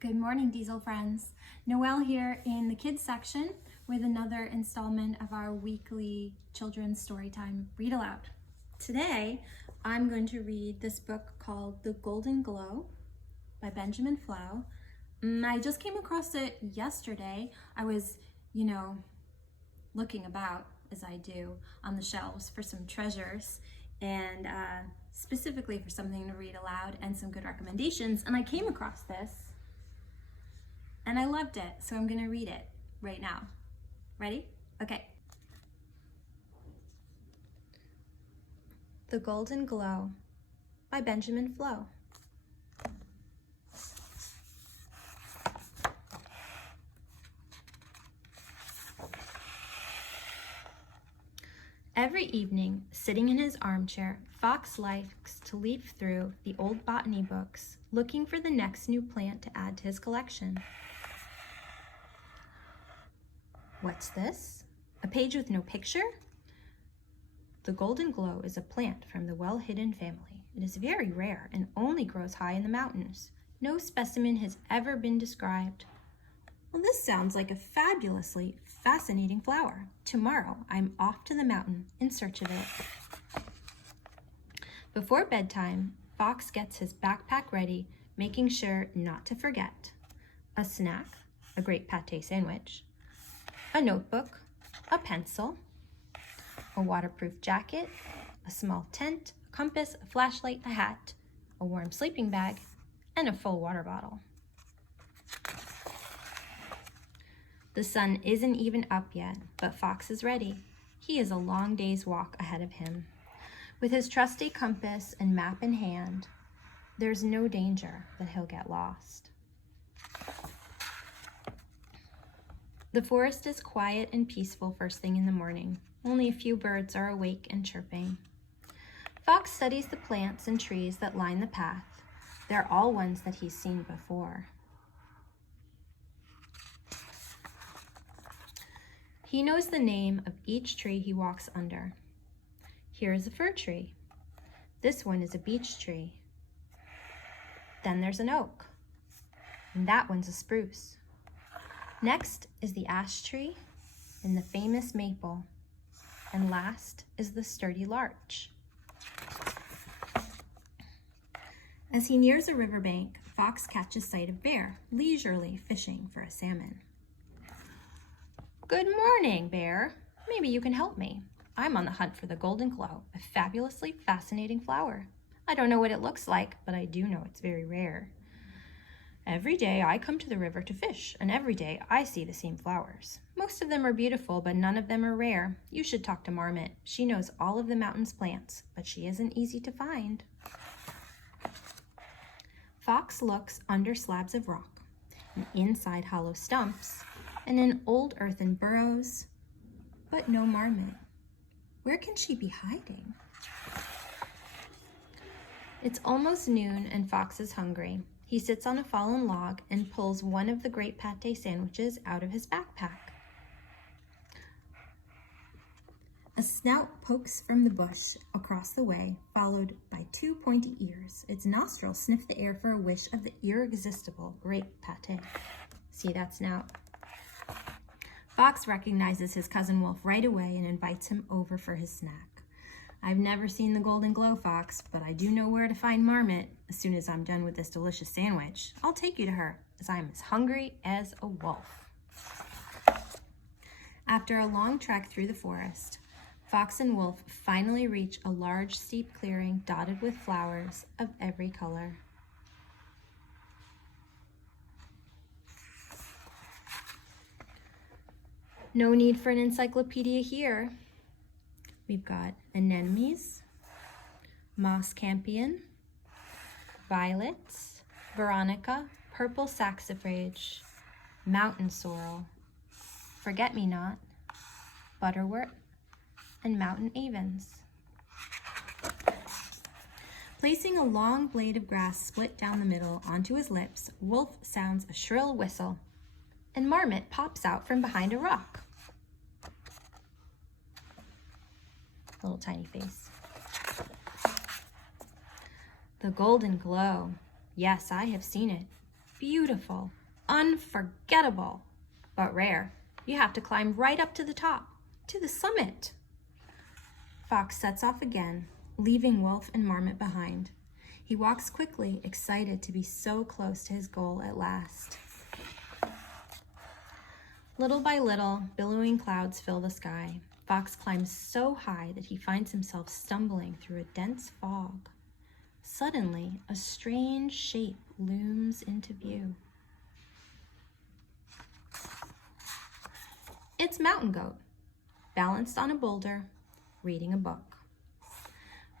Good morning, Diesel friends. Noelle here in the kids section with another installment of our weekly children's storytime read aloud. Today, I'm going to read this book called The Golden Glow by Benjamin Flouw. I just came across it yesterday. I was, looking about, as I do, on the shelves for some treasures and specifically for something to read aloud and some good recommendations. And I came across this and I loved it, so I'm gonna read it right now. Ready? Okay. The Golden Glow by Benjamin Flouw. Every evening, sitting in his armchair, Fox likes to leaf through the old botany books, looking for the next new plant to add to his collection. What's this? A page with no picture? The golden glow is a plant from the well-hidden family. It is very rare and only grows high in the mountains. No specimen has ever been described. Well, this sounds like a fabulously fascinating flower. Tomorrow, I'm off to the mountain in search of it. Before bedtime, Fox gets his backpack ready, making sure not to forget. A snack, a great pate sandwich, a notebook, a pencil, a waterproof jacket, a small tent, a compass, a flashlight, a hat, a warm sleeping bag, and a full water bottle. The sun isn't even up yet, but Fox is ready. He has a long day's walk ahead of him. With his trusty compass and map in hand, there's no danger that he'll get lost. The forest is quiet and peaceful first thing in the morning. Only a few birds are awake and chirping. Fox studies the plants and trees that line the path. They're all ones that he's seen before. He knows the name of each tree he walks under. Here is a fir tree. This one is a beech tree. Then there's an oak. And that one's a spruce. Next is the ash tree and the famous maple. And last is the sturdy larch. As he nears a riverbank, Fox catches sight of Bear, leisurely fishing for a salmon. Good morning, Bear. Maybe you can help me. I'm on the hunt for the golden glow, a fabulously fascinating flower. I don't know what it looks like, but I do know it's very rare. Every day I come to the river to fish, and every day I see the same flowers. Most of them are beautiful, but none of them are rare. You should talk to Marmot. She knows all of the mountain's plants, but she isn't easy to find. Fox looks under slabs of rock, and inside hollow stumps, and in old earthen burrows, but no Marmot. Where can she be hiding? It's almost noon and Fox is hungry. He sits on a fallen log and pulls one of the great pate sandwiches out of his backpack. A snout pokes from the bush across the way, followed by two pointy ears. Its nostrils sniff the air for a wish of the irresistible great pate. See that snout? Fox recognizes his cousin Wolf right away and invites him over for his snack. I've never seen the golden glow, Fox, but I do know where to find Marmot. As soon as I'm done with this delicious sandwich, I'll take you to her, as I'm as hungry as a wolf. After a long trek through the forest, Fox and Wolf finally reach a large, steep clearing dotted with flowers of every color. No need for an encyclopedia here. We've got anemones, moss campion, violets, veronica, purple saxifrage, mountain sorrel, forget-me-not, butterwort, and mountain avens. Placing a long blade of grass split down the middle onto his lips, Wolf sounds a shrill whistle, and Marmot pops out from behind a rock. Little tiny face. The golden glow. Yes, I have seen it. beautiful, unforgettable, but rare. You have to climb right up to the top, to the summit. Fox sets off again, leaving Wolf and Marmot behind. He walks quickly, excited to be so close to his goal at last. Little by little, billowing clouds fill the sky. Fox climbs so high that he finds himself stumbling through a dense fog. Suddenly, a strange shape looms into view. It's Mountain Goat, balanced on a boulder, reading a book.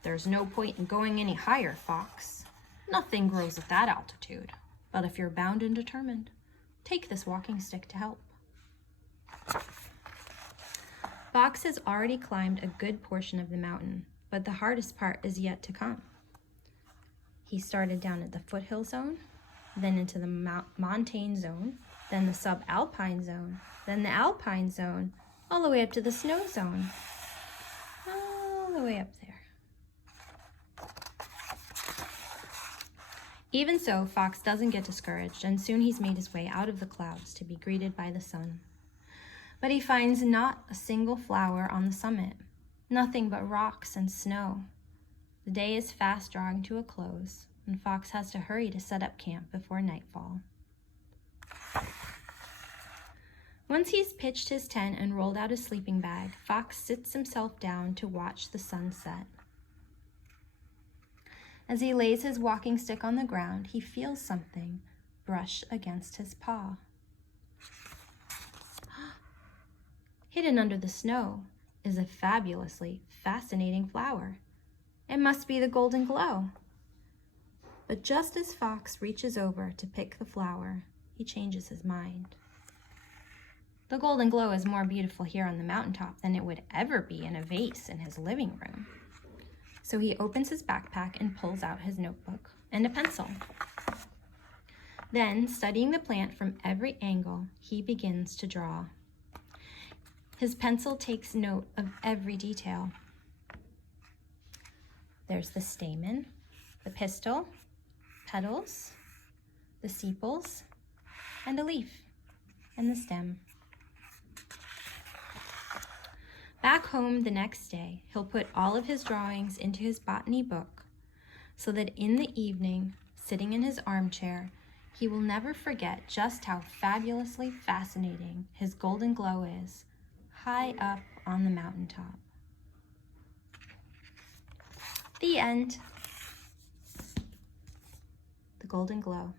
There's no point in going any higher, Fox. Nothing grows at that altitude. But if you're bound and determined, take this walking stick to help. Fox has already climbed a good portion of the mountain, but the hardest part is yet to come. He started down at the foothill zone, then into the montane zone, then the subalpine zone, then the alpine zone, all the way up to the snow zone. All the way up there. Even so, Fox doesn't get discouraged, and soon he's made his way out of the clouds to be greeted by the sun. But he finds not a single flower on the summit, nothing but rocks and snow. The day is fast drawing to a close, and Fox has to hurry to set up camp before nightfall. Once he's pitched his tent and rolled out his sleeping bag, Fox sits himself down to watch the sun set. As he lays his walking stick on the ground, he feels something brush against his paw. Hidden under the snow is a fabulously fascinating flower. It must be the golden glow. But just as Fox reaches over to pick the flower, he changes his mind. The golden glow is more beautiful here on the mountaintop than it would ever be in a vase in his living room. So he opens his backpack and pulls out his notebook and a pencil. Then, studying the plant from every angle, he begins to draw. His pencil takes note of every detail. There's the stamen, the pistil, petals, the sepals, and a leaf, and the stem. Back home the next day, he'll put all of his drawings into his botany book so that in the evening, sitting in his armchair, he will never forget just how fabulously fascinating his golden glow is, high up on the mountaintop. The end. The golden glow.